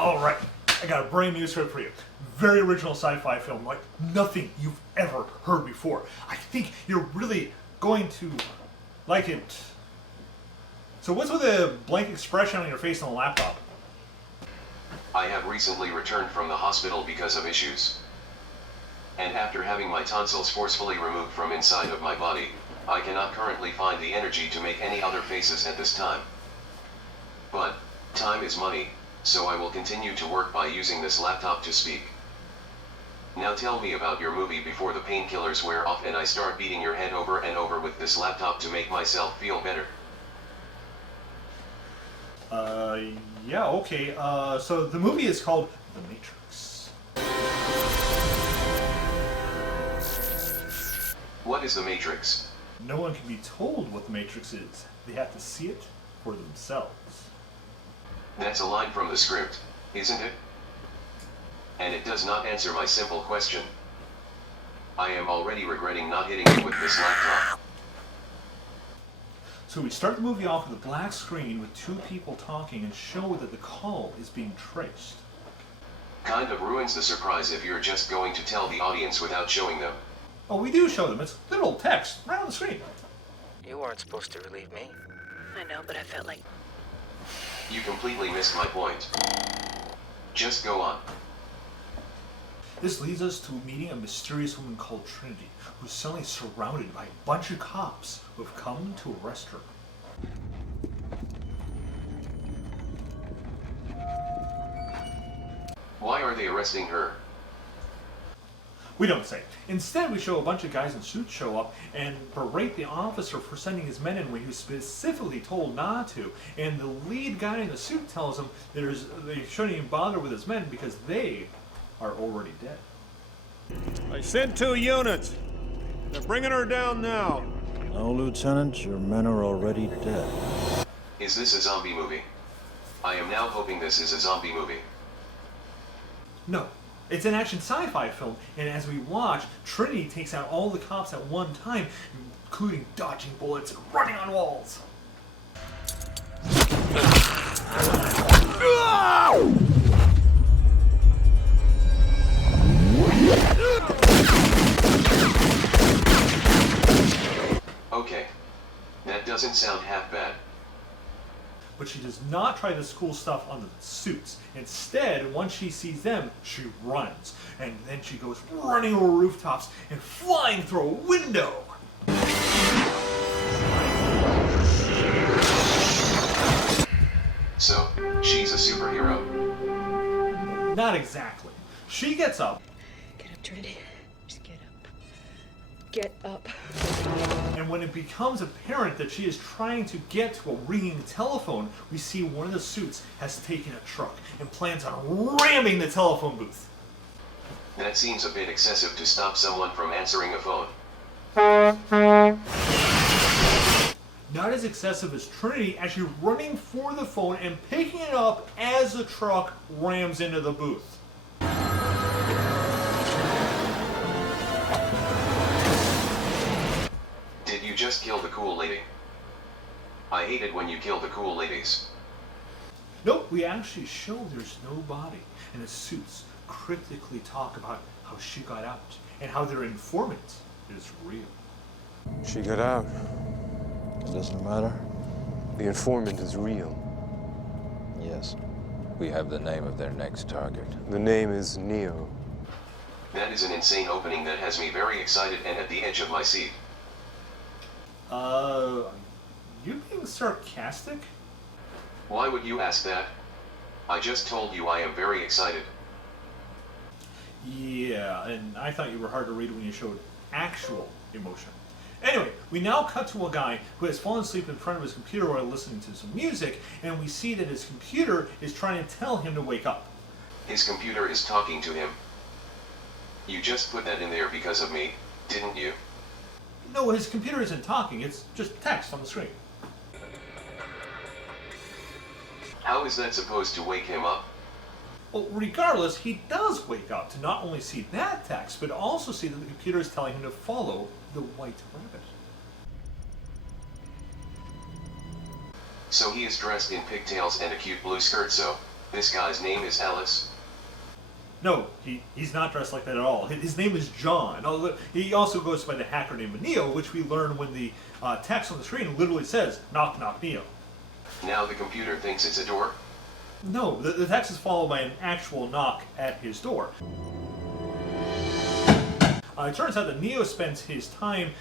Alright, I got a brand new script for you. Very original sci-fi film, like nothing you've ever heard before. I think you're really going to like it. So what's with the blank expression on your face on the laptop? I have recently returned from the hospital because of issues. And after having my tonsils forcefully removed from inside of my body, I cannot currently find the energy to make any other faces at this time. But, time is money, so I will continue to work by using this laptop to speak. Now tell me about your movie before the painkillers wear off and I start beating your head over and over with this laptop to make myself feel better. Yeah, okay. So the movie is called The Matrix. What is The Matrix? No one can be told what The Matrix is. They have to see it for themselves. That's a line from the script, isn't it? And it does not answer my simple question. I am already regretting not hitting you with this laptop. So we start the movie off with a black screen with two people talking and show that the call is being traced. Kind of ruins the surprise if you're just going to tell the audience without showing them. Oh, we do show them. It's little text right on the screen. You weren't supposed to relieve me. I know, but I felt like... You completely missed my point. Just go on. This leads us to meeting a mysterious woman called Trinity, who's suddenly surrounded by a bunch of cops who have come to arrest her. Why are they arresting her? We don't say. Instead, we show a bunch of guys in suits show up and berate the officer for sending his men in when he was specifically told not to. And the lead guy in the suit tells him they shouldn't even bother with his men because they are already dead. I sent 2 units. They're bringing her down now. No, Lieutenant, your men are already dead. Is this a zombie movie? I am now hoping this is a zombie movie. No, it's an action sci-fi film, and as we watch, Trinity takes out all the cops at one time, including dodging bullets and running on walls. Okay. That doesn't sound half bad. But she does not try this cool stuff on the suits. Instead, once she sees them, she runs. And then she goes running over rooftops and flying through a window. So, she's a superhero. Not exactly. She gets up, Get up, Trinity. Just get up. Get up. and when it becomes apparent that she is trying to get to a ringing telephone, we see one of the suits has taken a truck and plans on ramming the telephone booth. That seems a bit excessive to stop someone from answering a phone. Not as excessive as Trinity actually running for the phone and picking it up as the truck rams into the booth. Did you just kill the cool lady? I hate it when you kill the cool ladies. Nope, we actually show there's no body, and the suits cryptically talk about how she got out and how their informant is real. She got out. It doesn't matter? The informant is real. Yes. We have the name of their next target. The name is Neo. That is an insane opening that has me very excited and at the edge of my seat. You being sarcastic? Why would you ask that? I just told you I am very excited. Yeah, and I thought you were hard to read when you showed actual emotion. Anyway, we now cut to a guy who has fallen asleep in front of his computer while listening to some music, and we see that his computer is trying to tell him to wake up. His computer is talking to him. You just put that in there because of me, didn't you? No, his computer isn't talking, it's just text on the screen. How is that supposed to wake him up? Well, regardless, he does wake up to not only see that text, but also see that the computer is telling him to follow the white rabbit. So he is dressed in pigtails and a cute blue skirt, so This guy's name is Ellis. No, he's not dressed like that at all. His name is John. He also goes by the hacker name Neo, which we learn when the text on the screen literally says, "Knock, knock, Neo." Now the computer thinks it's a door? No, the text is followed by an actual knock at his door. It turns out that Neo spends his time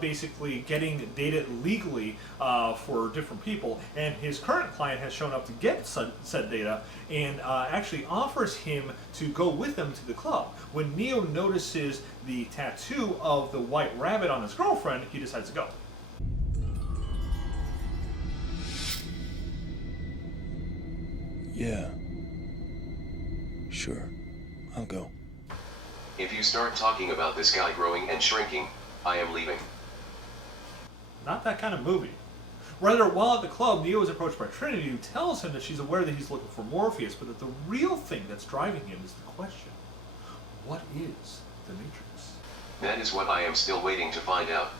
basically getting data legally for different people, and his current client has shown up to get said data and actually offers him to go with them to the club. When Neo notices the tattoo of the white rabbit on his girlfriend, he decides to go. Yeah. Sure. I'll go. If you start talking about this guy growing and shrinking, I am leaving. Not that kind of movie. Rather, while at the club, Neo is approached by Trinity, who tells him that she's aware that he's looking for Morpheus, but that the real thing that's driving him is the question: what is the Matrix? That is what I am still waiting to find out.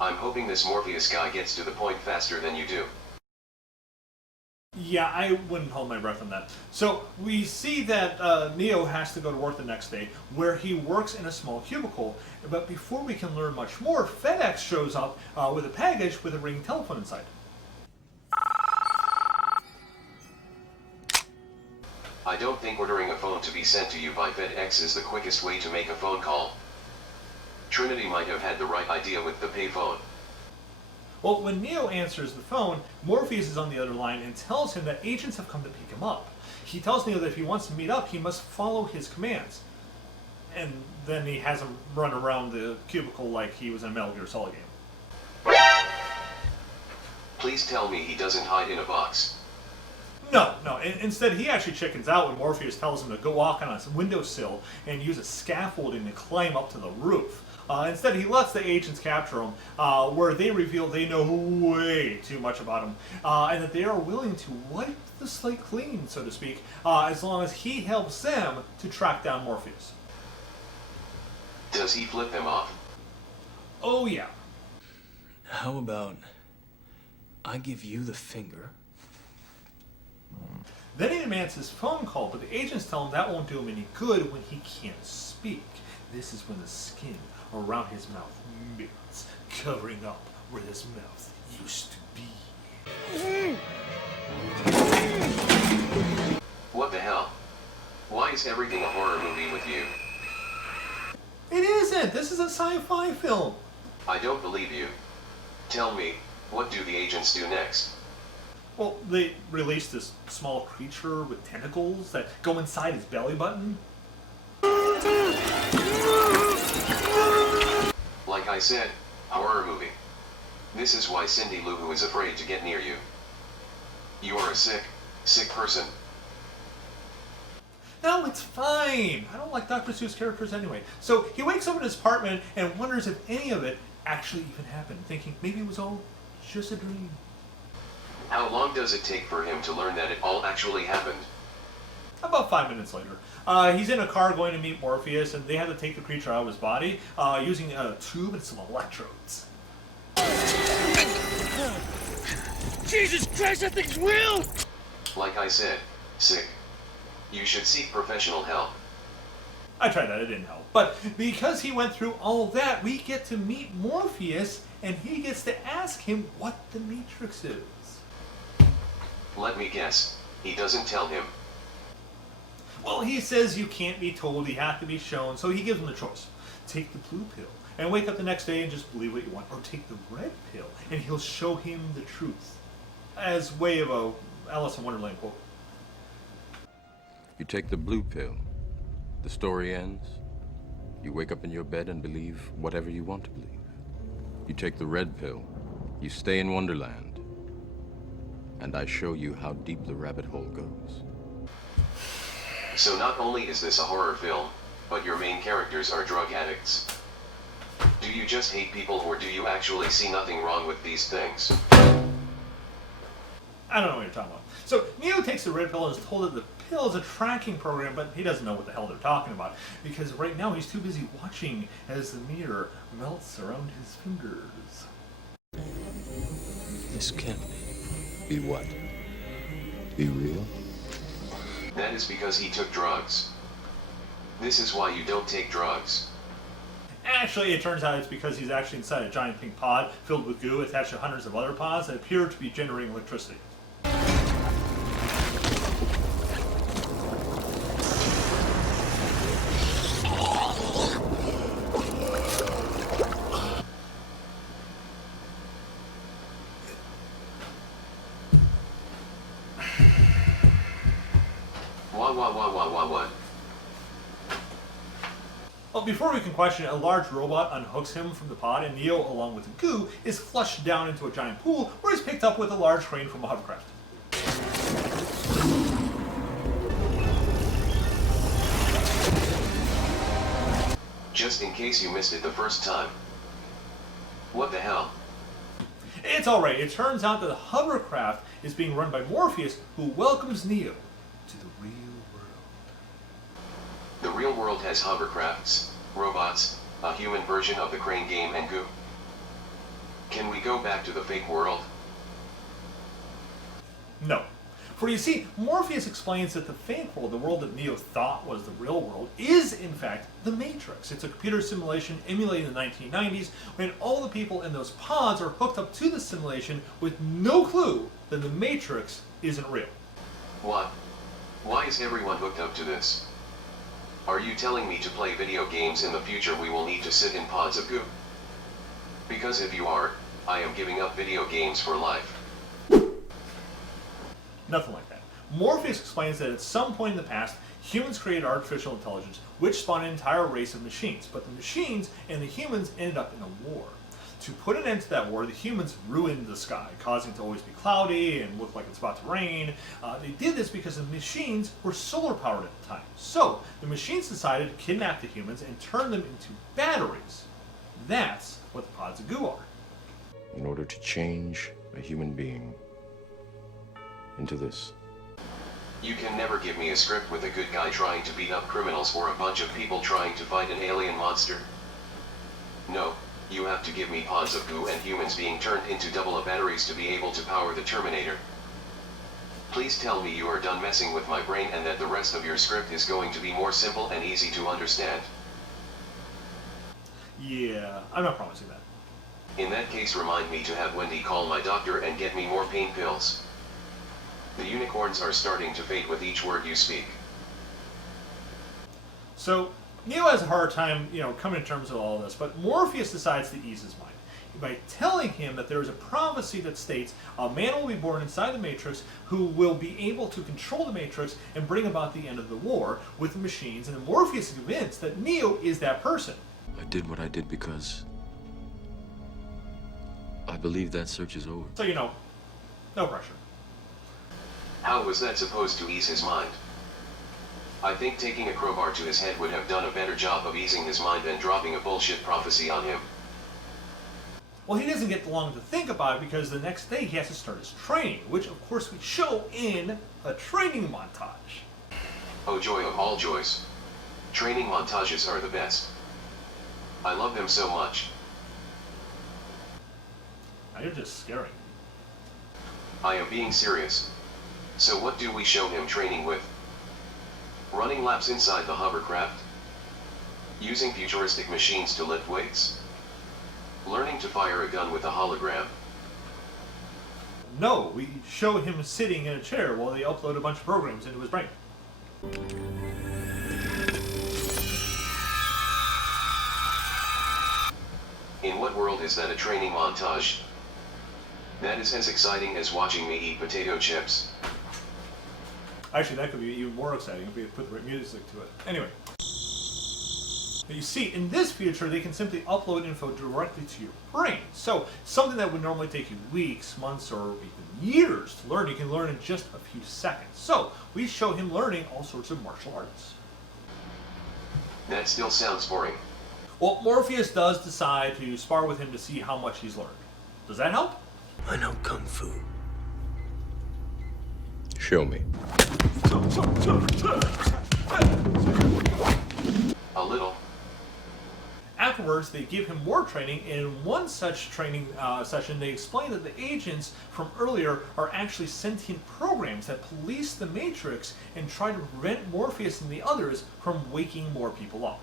I'm hoping this Morpheus guy gets to the point faster than you do. Yeah, I wouldn't hold my breath on that. So we see that Neo has to go to work the next day, where he works in a small cubicle. But before we can learn much more, FedEx shows up with a package with a ringing telephone inside. I don't think ordering a phone to be sent to you by FedEx is the quickest way to make a phone call. Trinity might have had the right idea with the payphone. Well, when Neo answers the phone, Morpheus is on the other line and tells him that agents have come to pick him up. He tells Neo that if he wants to meet up, he must follow his commands. And then he has him run around the cubicle like he was in a Metal Gear Solid game. Please tell me he doesn't hide in a box. No. Instead, he actually chickens out when Morpheus tells him to go walk on a windowsill and use a scaffolding to climb up to the roof. Instead, he lets the agents capture him, where they reveal they know way too much about him, and that they are willing to wipe the slate clean, so to speak, as long as he helps them to track down Morpheus. Does he flip them off? Oh, yeah. How about I give you the finger? Then he demands his phone call, but the agents tell him that won't do him any good when he can't speak. This is when the skin around his mouth melts, covering up where his mouth used to be. What the hell? Why is everything a horror movie with you? It isn't! This is a sci-fi film! I don't believe you. Tell me, what do the agents do next? Well, they release this small creature with tentacles that go inside his belly button. Like I said, horror movie. This is why Cindy Lou Who is afraid to get near you. You are a sick person. No, it's fine. I don't like Dr. Seuss characters anyway. So he wakes up in his apartment and wonders if any of it actually even happened, thinking maybe it was all just a dream. How long does it take for him to learn that it all actually happened? About 5 minutes later, he's in a car going to meet Morpheus, and they have to take the creature out of his body using a tube and some electrodes. Jesus Christ, that thing's real! Like I said, sick. You should seek professional help. I tried that, it didn't help. But because he went through all that, we get to meet Morpheus, and he gets to ask him what the Matrix is. Let me guess, he doesn't tell him. Well, he says you can't be told, you have to be shown, so he gives him the choice. Take the blue pill and wake up the next day and just believe what you want, or take the red pill and he'll show him the truth. As way of a Alice in Wonderland quote. You take the blue pill. The story ends. You wake up in your bed and believe whatever you want to believe. You take the red pill. You stay in Wonderland. And I show you how deep the rabbit hole goes. So not only is this a horror film, but your main characters are drug addicts. Do you just hate people, or do you actually see nothing wrong with these things? I don't know what you're talking about. So Neo takes the red pill and is told that the pill is a tracking program, but he doesn't know what the hell they're talking about, because right now he's too busy watching as the mirror melts around his fingers. This can't be. Be what? Be real? That is because he took drugs. This is why you don't take drugs. Actually, it turns out it's because he's actually inside a giant pink pod filled with goo attached to hundreds of other pods that appear to be generating electricity. What? Well, before we can question it, a large robot unhooks him from the pod, and Neo, along with the goo, is flushed down into a giant pool where he's picked up with a large crane from a hovercraft. Just in case you missed it the first time. What the hell? It's alright, it turns out that the hovercraft is being run by Morpheus, who welcomes Neo to the real world. The real world has hovercrafts, robots, a human version of the crane game and goo. Can we go back to the fake world? No. For you see, Morpheus explains that the fake world, the world that Neo thought was the real world, is in fact the Matrix. It's a computer simulation emulated in the 1990s when all the people in those pods are hooked up to the simulation with no clue that the Matrix isn't real. What? Why is everyone hooked up to this? Are you telling me to play video games in the future we will need to sit in pods of goo? Because if you are, I am giving up video games for life. Nothing like that. Morpheus explains that at some point in the past, humans created artificial intelligence, which spawned an entire race of machines, but the machines and the humans ended up in a war. To put an end to that war, the humans ruined the sky, causing it to always be cloudy and look like it's about to rain. They did this because the machines were solar powered at the time. So, the machines decided to kidnap the humans and turn them into batteries. That's what the pods of goo are. In order to change a human being into this. You can never give me a script with a good guy trying to beat up criminals or a bunch of people trying to fight an alien monster. No, you have to give me pods of goo and humans being turned into double batteries to be able to power the Terminator. Please tell me you are done messing with my brain and that the rest of your script is going to be more simple and easy to understand. Yeah, I'm not promising that. In that case, remind me to have Wendy call my doctor and get me more pain pills. The unicorns are starting to fade with each word you speak. So, Neo has a hard time, coming to terms with all this, but Morpheus decides to ease his mind by telling him that there is a prophecy that states a man will be born inside the Matrix who will be able to control the Matrix and bring about the end of the war with the machines, and Morpheus is convinced that Neo is that person. I did what I did because I believe that search is over. So, no pressure. How was that supposed to ease his mind? I think taking a crowbar to his head would have done a better job of easing his mind than dropping a bullshit prophecy on him. Well, he doesn't get long to think about it because the next day he has to start his training, which of course we show in a training montage. Oh, joy of all joys. Training montages are the best. I love them so much. Now you're just scaring. I am being serious. So what do we show him training with? Running laps inside the hovercraft? Using futuristic machines to lift weights? Learning to fire a gun with a hologram? No, we show him sitting in a chair while they upload a bunch of programs into his brain. In what world is that a training montage? That is as exciting as watching me eat potato chips. Actually, that could be even more exciting if we put the right music to it. Anyway. But you see, in this future, they can simply upload info directly to your brain. So, something that would normally take you weeks, months, or even years to learn, you can learn in just a few seconds. So, we show him learning all sorts of martial arts. That still sounds boring. Well, Morpheus does decide to spar with him to see how much he's learned. Does that help? I know Kung Fu. Show me. A little. After Afterwards, they give him more training, and in one such training session, they explain that the agents from earlier are actually sentient programs that police the Matrix and try to prevent Morpheus and the others from waking more people up.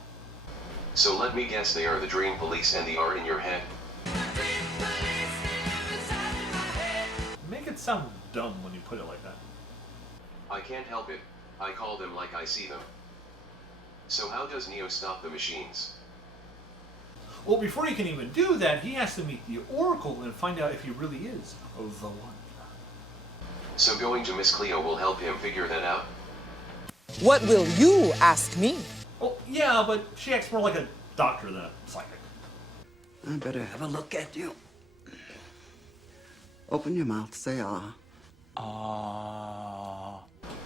So let me guess, they are the Dream Police and they are in your head? Make it sound dumb when you put it like that. I can't help it, I call them like I see them. So how does Neo stop the machines? Well, before he can even do that, he has to meet the Oracle and find out if he really is the one. So going to Miss Cleo will help him figure that out? What will you ask me? Well, yeah, but she acts more like a doctor than a psychic. I better have a look at you. Open your mouth, say ah. Ah.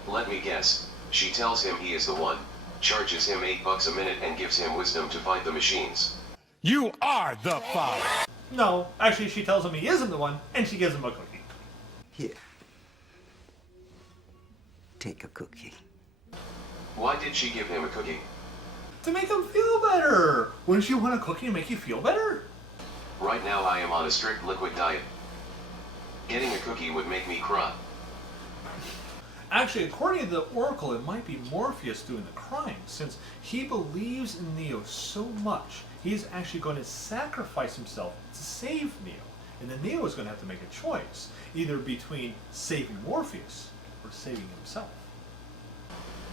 Let me guess, she tells him he is the one, charges him $8 a minute and gives him wisdom to fight the machines. You are the father. No, actually she tells him he isn't the one, and she gives him a cookie. Here. Take a cookie. Why did she give him a cookie? To make him feel better! Wouldn't you want a cookie to make you feel better? Right now I am on a strict liquid diet. Getting a cookie would make me cry. Actually, according to the Oracle, it might be Morpheus doing the crime, since he believes in Neo so much, he's actually going to sacrifice himself to save Neo. And then Neo is going to have to make a choice, either between saving Morpheus or saving himself.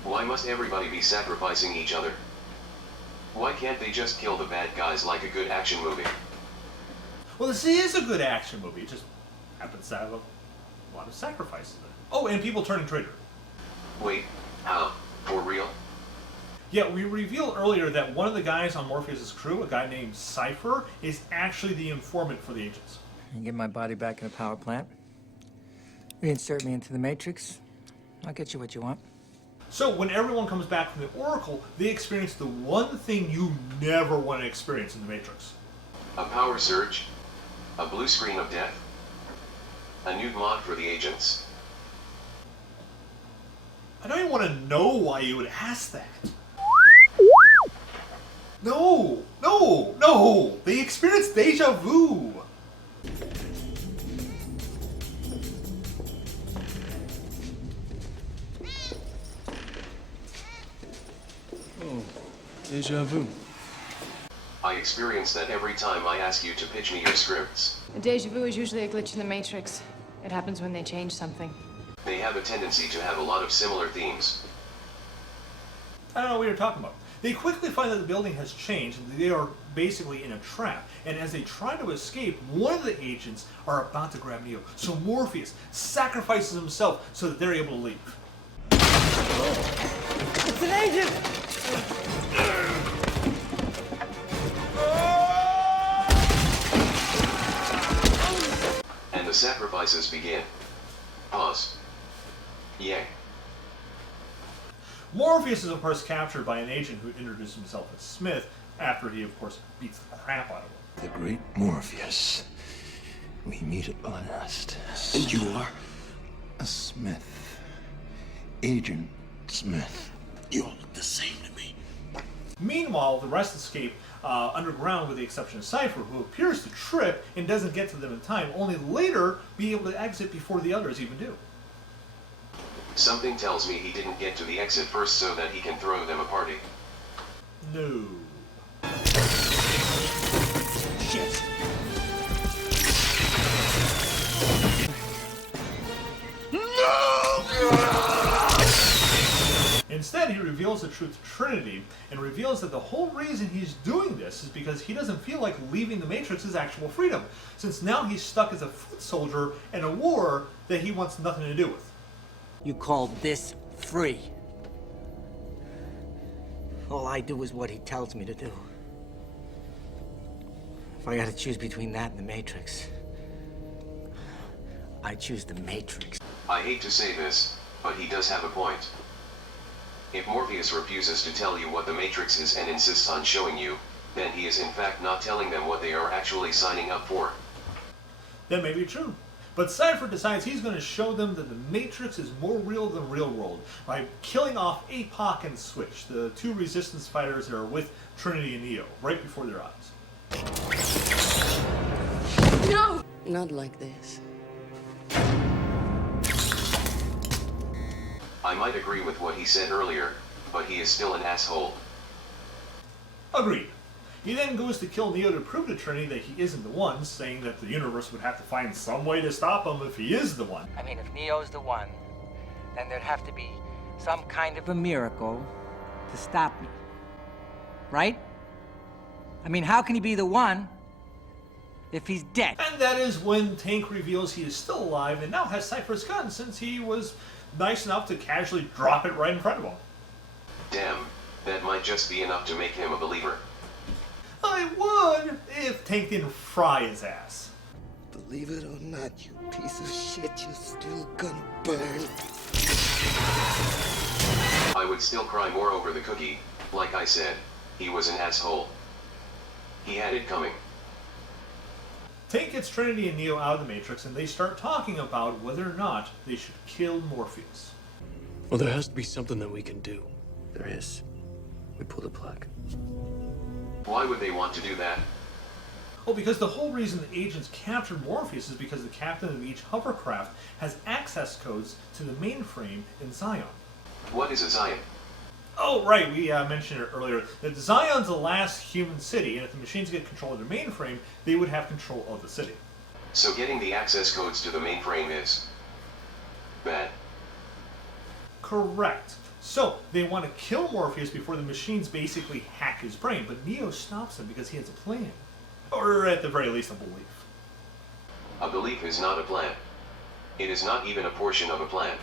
Why must everybody be sacrificing each other? Why can't they just kill the bad guys like a good action movie? Well, this is a good action movie, it just happens to have a lot of sacrifices in it. Oh, and people turning traitor. Wait, how? For real? Yeah, we revealed earlier that one of the guys on Morpheus' crew, a guy named Cypher, is actually the informant for the agents. You get my body back in the power plant. Reinsert me into the Matrix. I'll get you what you want. So when everyone comes back from the Oracle, they experience the one thing you never want to experience in the Matrix. A power surge? A blue screen of death? A nude mod for the agents? I don't even want to know why you would ask that. No! No! No! They experience deja vu! Oh, deja vu. I experience that every time I ask you to pitch me your scripts. A deja vu is usually a glitch in the Matrix. It happens when they change something. They have a tendency to have a lot of similar themes. I don't know what you're talking about. They quickly find that the building has changed and they are basically in a trap. And as they try to escape, one of the agents are about to grab Neo. So Morpheus sacrifices himself so that they're able to leave. It's an agent! And the sacrifices begin. Pause. Yay. Morpheus is of course captured by an agent who introduced himself as Smith after he of course beats the crap out of him. The great Morpheus. We meet at last. And you are? A Smith. Agent Smith. You all look the same to me. Meanwhile, the rest escape underground with the exception of Cypher, who appears to trip and doesn't get to them in time, only later be able to exit before the others even do. Something tells me he didn't get to the exit first so that he can throw them a party. No. Shit. Instead, he reveals the truth to Trinity and reveals that the whole reason he's doing this is because he doesn't feel like leaving the Matrix is actual freedom, since now he's stuck as a foot soldier in a war that he wants nothing to do with. You call this free? All I do is what he tells me to do. If I gotta choose between that and the Matrix, I choose the Matrix. I hate to say this, but he does have a point. If Morpheus refuses to tell you what the Matrix is and insists on showing you, then he is in fact not telling them what they are actually signing up for. That may be true. But Cypher decides he's going to show them that the Matrix is more real than real world by killing off APOC and Switch, the two Resistance fighters that are with Trinity and Neo, right before their eyes. No! Not like this. I might agree with what he said earlier, but he is still an asshole. Agreed. He then goes to kill Neo to prove to Trinity that he isn't the one, saying that the universe would have to find some way to stop him if he is the one. I mean, if Neo's the one, then there'd have to be some kind of a miracle to stop me. Right? I mean, how can he be the one if he's dead? And that is when Tank reveals he is still alive and now has Cypher's gun, since he was nice enough to casually drop it right in front of him. Damn, that might just be enough to make him a believer. I would if Tank didn't fry his ass. Believe it or not, you piece of shit, you're still gonna burn. I would still cry more over the cookie. Like I said, he was an asshole. He had it coming. Tank gets Trinity and Neo out of the Matrix, and they start talking about whether or not they should kill Morpheus. Well, there has to be something that we can do. There is. We pull the plug. Why would they want to do that? Well, because the whole reason the agents captured Morpheus is because the captain of each hovercraft has access codes to the mainframe in Zion. What is a Zion? Oh, right, we mentioned it earlier, that Zion's the last human city, and if the machines get control of the mainframe, they would have control of the city. So getting the access codes to the mainframe is bad. Correct. So, they want to kill Morpheus before the machines basically hack his brain, but Neo stops him because he has a plan. Or at the very least, a belief. A belief is not a plan. It is not even a portion of a plan.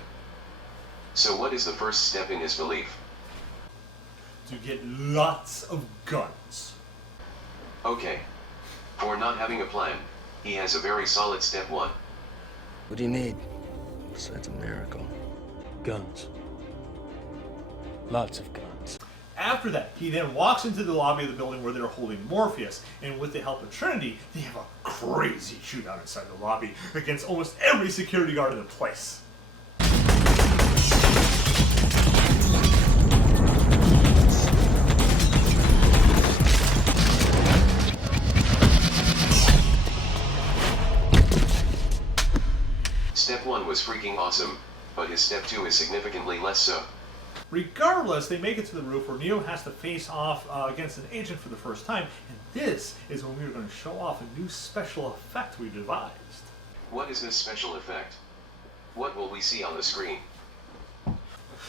So what is the first step in his belief? To get lots of guns. Okay. For not having a plan, he has a very solid step one. What do you need? Besides a miracle. Guns. Lots of guns. After that, he then walks into the lobby of the building where they're holding Morpheus, and with the help of Trinity, they have a crazy shootout inside the lobby against almost every security guard in the place. Step 1 was freaking awesome, but his step 2 is significantly less so. Regardless, they make it to the roof where Neo has to face off against an agent for the first time, and this is when we are going to show off a new special effect we devised. What is this special effect? What will we see on the screen?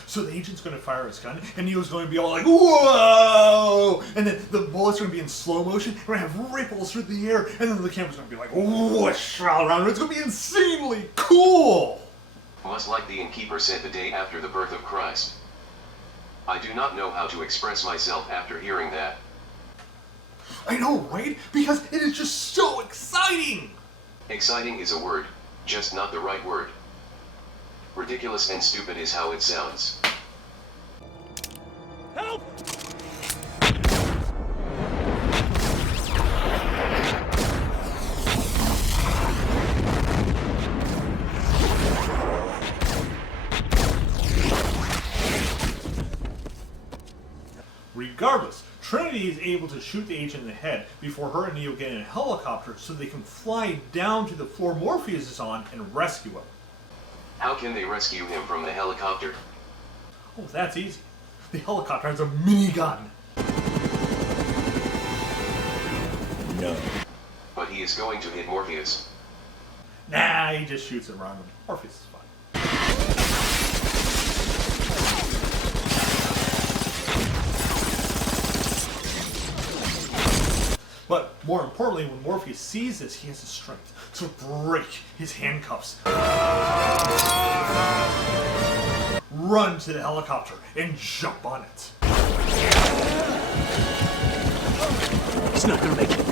So the agent's going to fire his gun, and Neo's going to be all like, whoa! And then the bullets are going to be in slow motion, we're going to have ripples through the air, and then the camera's going to be like, whoosh all around. It's going to be insanely cool! Much like the innkeeper said the day after the birth of Christ. I do not know how to express myself after hearing that. I know, right? Because it is just so exciting! Exciting is a word, just not the right word. Ridiculous and stupid is how it sounds. Help! Regardless, Trinity is able to shoot the agent in the head before her and Neo get in a helicopter so they can fly down to the floor Morpheus is on and rescue him. How can they rescue him from the helicopter? Oh, that's easy. The helicopter has a minigun. No. But he is going to hit Morpheus. Nah, he just shoots him around him. Morpheus is fine. But more importantly, when Morpheus sees this, he has the strength to break his handcuffs, run to the helicopter, and jump on it. He's not gonna make it.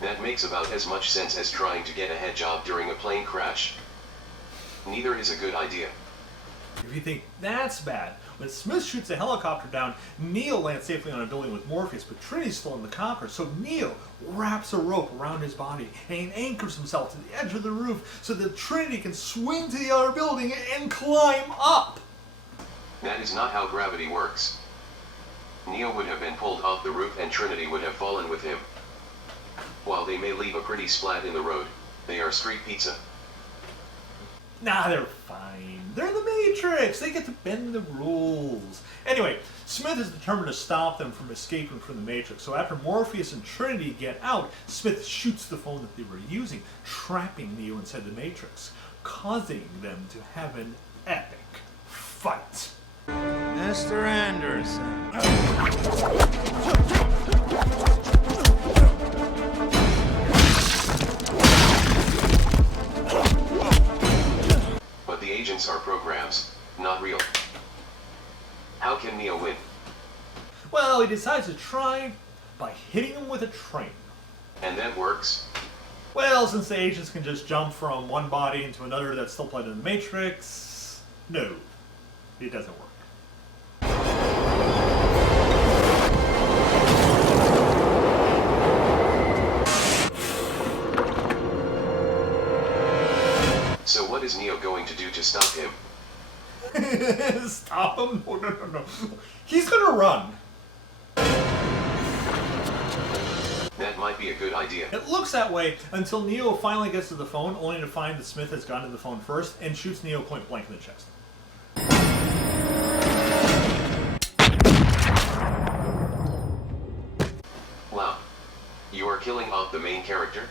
That makes about as much sense as trying to get a head job during a plane crash. Neither is a good idea. If you think that's bad, When Smith shoots a helicopter down, Neo lands safely on a building with Morpheus, but Trinity's still in the copter, so Neo wraps a rope around his body and anchors himself to the edge of the roof so that Trinity can swing to the other building and climb up. That is not how gravity works. Neo would have been pulled off the roof and Trinity would have fallen with him. While they may leave a pretty splat in the road, they are street pizza. Nah, they're fine. They're in the Matrix. They get to bend the rules. Anyway, Smith is determined to stop them from escaping from the Matrix. So after Morpheus and Trinity get out, Smith shoots the phone that they were using, trapping Neo inside the Matrix, causing them to have an epic fight. Mr. Anderson. But the agents are programs, not real. How can Neo win? Well, he decides to try by hitting him with a train. And that works? Well, since the agents can just jump from one body into another that's still plugged in the Matrix, no, it doesn't work. So what is Neo going to do to stop him? Stop him? No. He's gonna run. That might be a good idea. It looks that way until Neo finally gets to the phone, only to find that Smith has gotten to the phone first and shoots Neo point blank in the chest. Wow. You are killing off the main character?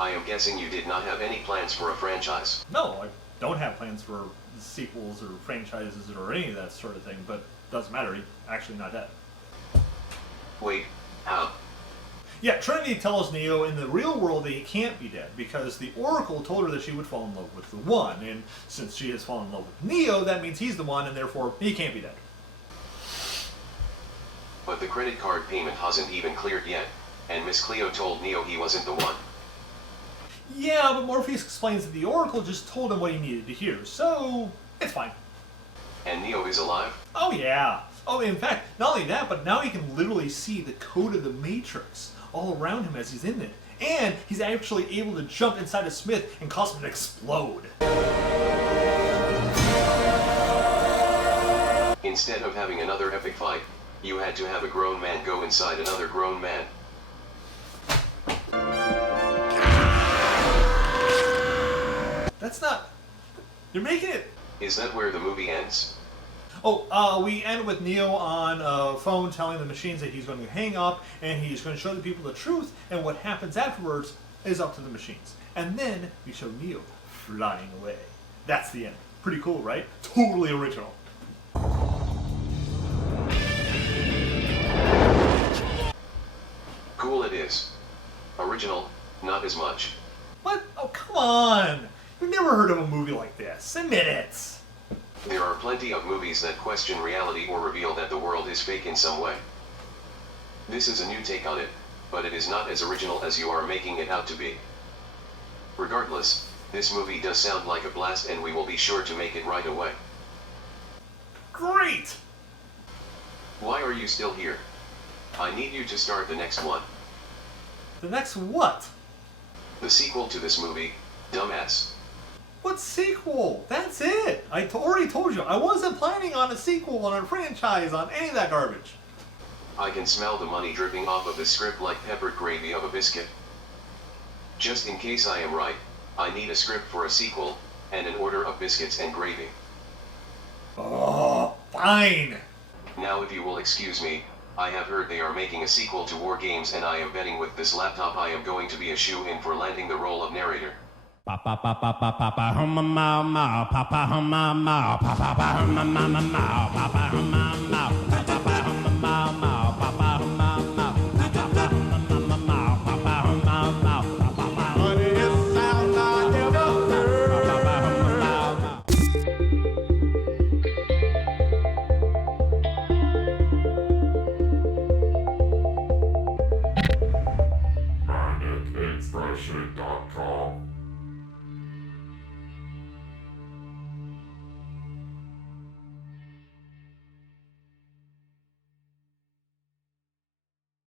I am guessing you did not have any plans for a franchise. No, I don't have plans for sequels or franchises or any of that sort of thing, but doesn't matter, he's actually not dead. Wait, how? Yeah, Trinity tells Neo in the real world that he can't be dead because the Oracle told her that she would fall in love with the One, and since she has fallen in love with Neo, that means he's the one, and therefore he can't be dead. But the credit card payment hasn't even cleared yet, and Miss Cleo told Neo he wasn't the one. Yeah, but Morpheus explains that the Oracle just told him what he needed to hear, so it's fine. And Neo is alive? Oh yeah. Oh, in fact, not only that, but now he can literally see the code of the Matrix all around him as he's in it. And he's actually able to jump inside of Smith and cause him to explode. Instead of having another epic fight, you had to have a grown man go inside another grown man. That's not... You're making it... Is that where the movie ends? Oh, we end with Neo on a phone telling the machines that he's going to hang up and he's going to show the people the truth, and what happens afterwards is up to the machines. And then we show Neo flying away. That's the end. Pretty cool, right? Totally original. Cool it is. Original, not as much. What? Oh, come on! You've never heard of a movie like this. Admit it! There are plenty of movies that question reality or reveal that the world is fake in some way. This is a new take on it, but it is not as original as you are making it out to be. Regardless, this movie does sound like a blast and we will be sure to make it right away. Great! Why are you still here? I need you to start the next one. The next what? The sequel to this movie, Dumbass. What sequel? That's it! I already told you, I wasn't planning on a sequel on a franchise on any of that garbage. I can smell the money dripping off of the script like peppered gravy of a biscuit. Just in case I am right, I need a script for a sequel, and an order of biscuits and gravy. Oh, fine! Now if you will excuse me, I have heard they are making a sequel to War Games and I am betting with this laptop I am going to be a shoe-in for landing the role of narrator. Papa papa papa papa hum ma ma papa hum ma ma papa hum ma ma ma papa hum ma ma